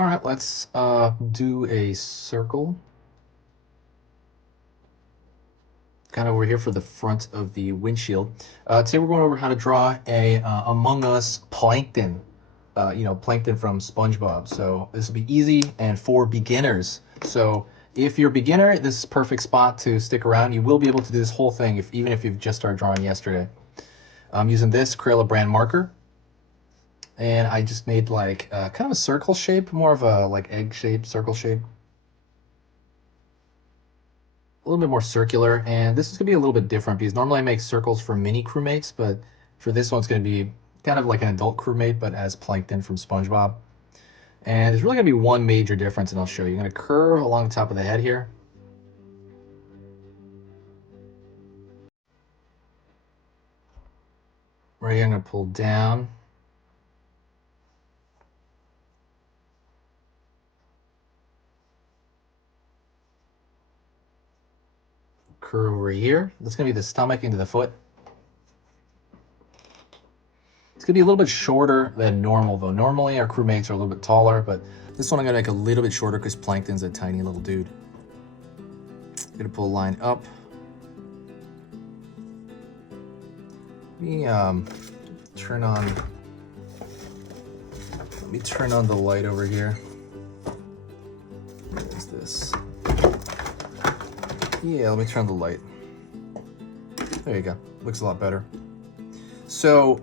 All right, let's do a circle. Kind of over here for the front of the windshield. Today we're going over how to draw a Among Us Plankton. Plankton from SpongeBob. So this will be easy and for beginners. So if you're a beginner, this is perfect spot to stick around. You will be able to do this whole thing even if you've just started drawing yesterday. I'm using this Crayola brand marker, and I just made like kind of a circle shape, more of a like egg shape, circle shape. A little bit more circular, and this is going to be a little bit different because normally I make circles for mini crewmates, but for this one it's going to be kind of like an adult crewmate, but as Plankton from SpongeBob. And there's really going to be one major difference, and I'll show you. I'm going to curve along the top of the head here. Right here, I'm going to pull down. Curve over here. That's going to be the stomach into the foot. It's going to be a little bit shorter than normal, though. Normally, our crewmates are a little bit taller, but this one I'm going to make a little bit shorter because Plankton's a tiny little dude. I'm going to pull a line up. Let me turn on the light over here. What is this? Yeah, let me turn the light. There you go. Looks a lot better. So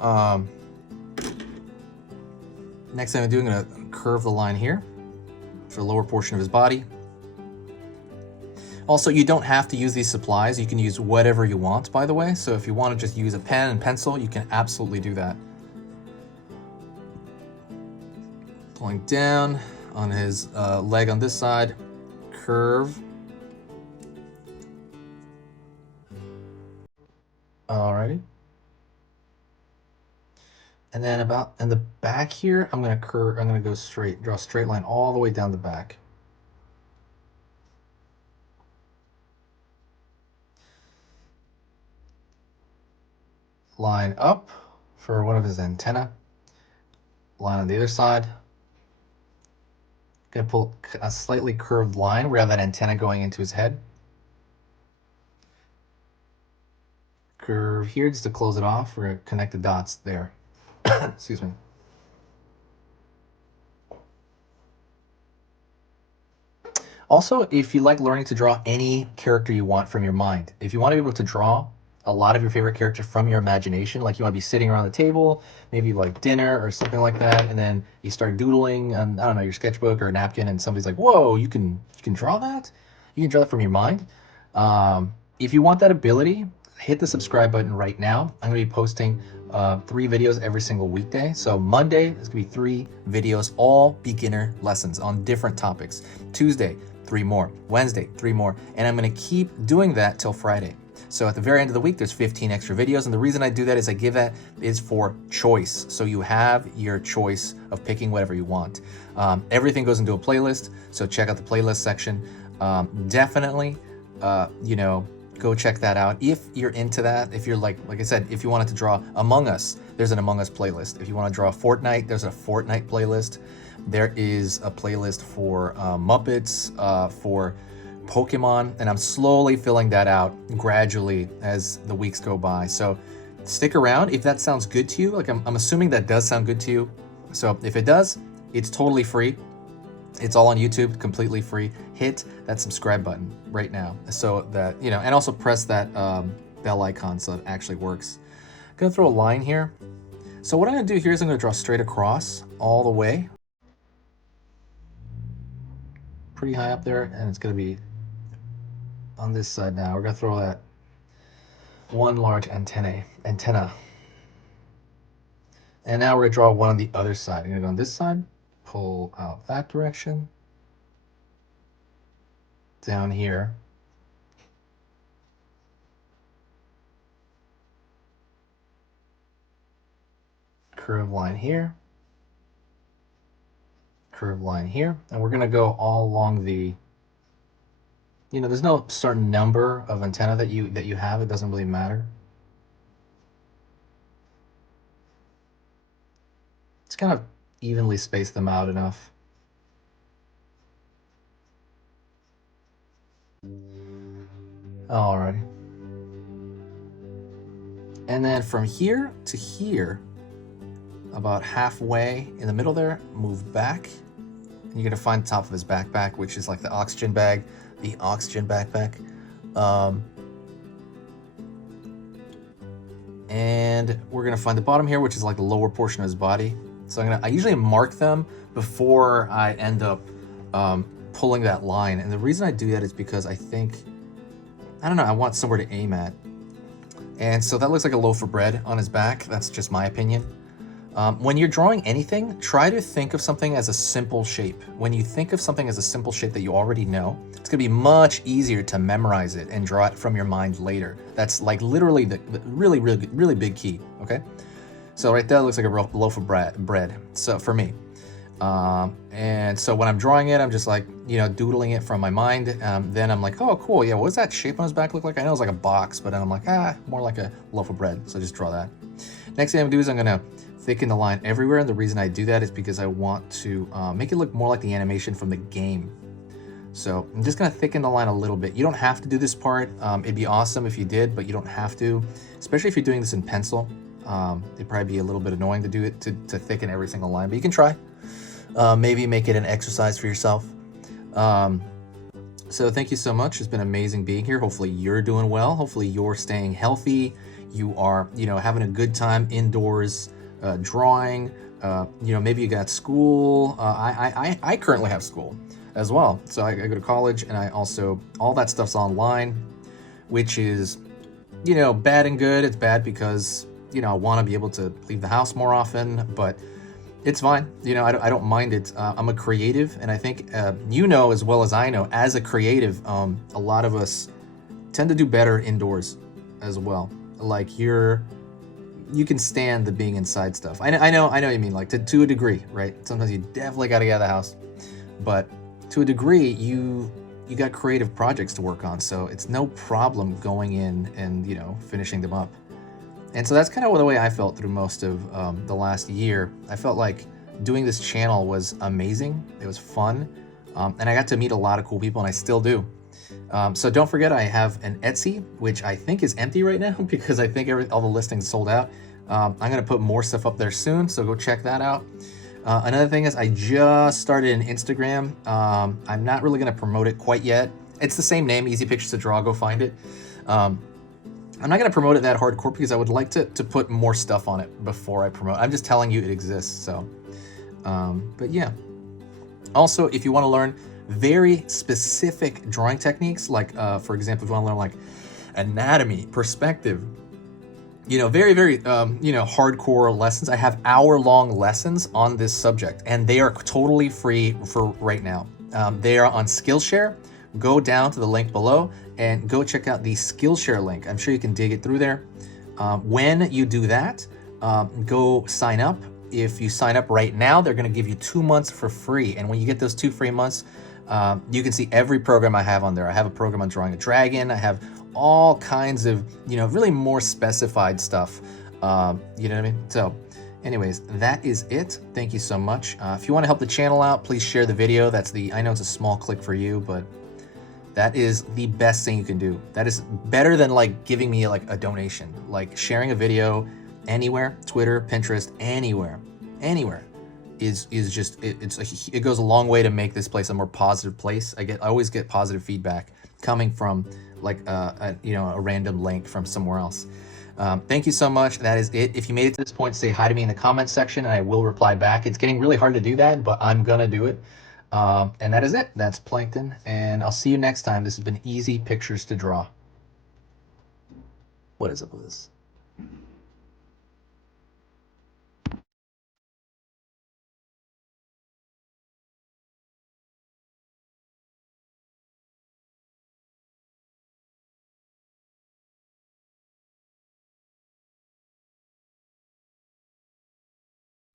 next thing I'm doing, I'm going to curve the line here for the lower portion of his body. Also, you don't have to use these supplies. You can use whatever you want, by the way. So if you want to just use a pen and pencil, you can absolutely do that. Pulling down on his leg on this side, curve. Alrighty. And then about in the back here, I'm gonna go straight, draw a straight line all the way down the back. Line up for one of his antenna. Line on the other side. Gonna pull a slightly curved line where we have that antenna going into his head. Curve here just to close it off. We're gonna connect the dots there. Excuse me. Also, if you like learning to draw any character you want from your mind, if you want to be able to draw a lot of your favorite character from your imagination, like you want to be sitting around the table, maybe like dinner or something like that, and then you start doodling on, I don't know, your sketchbook or a napkin, and somebody's like, "Whoa, you can draw that? You can draw that from your mind." If you want that ability, hit the subscribe button right now. I'm going to be posting 3 videos every single weekday. So Monday, there's going to be 3 videos, all beginner lessons on different topics. Tuesday, 3 more. Wednesday, 3 more. And I'm going to keep doing that till Friday. So at the very end of the week, there's 15 extra videos. And the reason I do that is I give that is for choice. So you have your choice of picking whatever you want. Everything goes into a playlist. So check out the playlist section. Definitely, go check that out. If you're into that, if you're like I said, if you wanted to draw Among Us, there's an Among Us playlist. If you want to draw Fortnite, there's a Fortnite playlist. There is a playlist for Muppets, for Pokemon, and I'm slowly filling that out gradually as the weeks go by. So stick around if that sounds good to you. Like I'm assuming that does sound good to you. So if it does, it's totally free. It's all on YouTube, completely free. Hit that subscribe button right now so that, and also press that bell icon so it actually works. I'm gonna throw a line here. So what I'm gonna do here is I'm gonna draw straight across all the way. Pretty high up there, and it's gonna be on this side now. We're gonna throw that one large antenna. And now we're gonna draw one on the other side. I'm gonna go on this side, pull out that direction, down here, curve line here, curve line here, and we're gonna go all along the, there's no certain number of antenna that you have. It doesn't really matter. It's kind of evenly space them out enough. Alrighty. And then from here to here, about halfway in the middle there, move back. And you're gonna find the top of his backpack, which is like the oxygen bag, backpack. And we're gonna find the bottom here, which is like the lower portion of his body. So I usually mark them before I end up pulling that line. And the reason I do that is because I don't know, I want somewhere to aim at. And so that looks like a loaf of bread on his back. That's just my opinion. When you're drawing anything, try to think of something as a simple shape. When you think of something as a simple shape that you already know, it's gonna be much easier to memorize it and draw it from your mind later. That's like literally the really big key, okay? So right there looks like a loaf of bread, so for me. And so when I'm drawing it, I'm just like, doodling it from my mind. Then I'm like, oh, cool. Yeah, what does that shape on his back look like? I know it's like a box, but then I'm like, more like a loaf of bread. So just draw that. Next thing I'm gonna do is I'm gonna thicken the line everywhere. And the reason I do that is because I want to make it look more like the animation from the game. So I'm just gonna thicken the line a little bit. You don't have to do this part. It'd be awesome if you did, but you don't have to, especially if you're doing this in pencil. It'd probably be a little bit annoying to do it, to thicken every single line, but you can try. Maybe make it an exercise for yourself. So thank you so much. It's been amazing being here. Hopefully you're doing well. Hopefully you're staying healthy. You are, having a good time indoors, drawing. Maybe you got school. I currently have school as well. So I go to college, and I also, all that stuff's online, which is, bad and good. It's bad because, I want to be able to leave the house more often, but it's fine. I don't mind it. I'm a creative, and I think, as well as I know, as a creative, a lot of us tend to do better indoors as well. Like you can stand the being inside stuff. I know what you mean, like to a degree, right? Sometimes you definitely got to get out of the house, but to a degree, you got creative projects to work on, so it's no problem going in and finishing them up. And so that's kind of the way I felt through most of the last year. I felt like doing this channel was amazing. It was fun. And I got to meet a lot of cool people, and I still do. So don't forget, I have an Etsy, which I think is empty right now because I think all the listings sold out. I'm going to put more stuff up there soon, so go check that out. Another thing is I just started an Instagram. I'm not really going to promote it quite yet. It's the same name, Easy Pictures to Draw. Go find it. I'm not going to promote it that hardcore because I would like to put more stuff on it before I promote. I'm just telling you it exists. So, but yeah. Also, if you want to learn very specific drawing techniques, like for example, if you want to learn like anatomy, perspective, very, very, hardcore lessons. I have hour-long lessons on this subject, and they are totally free for right now. They are on Skillshare. Go down to the link below and go check out the Skillshare link. I'm sure you can dig it through there. When you do that, go sign up. If you sign up right now, they're going to give you 2 months for free. And when you get those 2 free months, you can see every program I have on there. I have a program on drawing a dragon. I have all kinds of, really more specified stuff. You know what I mean? So anyways, that is it. Thank you so much. If you want to help the channel out, please share the video. I know it's a small click for you, but that is the best thing you can do. That is better than like giving me like a donation. Like sharing a video anywhere, Twitter, Pinterest, anywhere is just it goes a long way to make this place a more positive place. I always get positive feedback coming from like a random link from somewhere else. Thank you so much. That is it. If you made it to this point, say hi to me in the comments section and I will reply back. It's getting really hard to do that, but I'm gonna do it. And that is it. That's Plankton, and I'll see you next time. This has been Easy Pictures to Draw. What is up with this?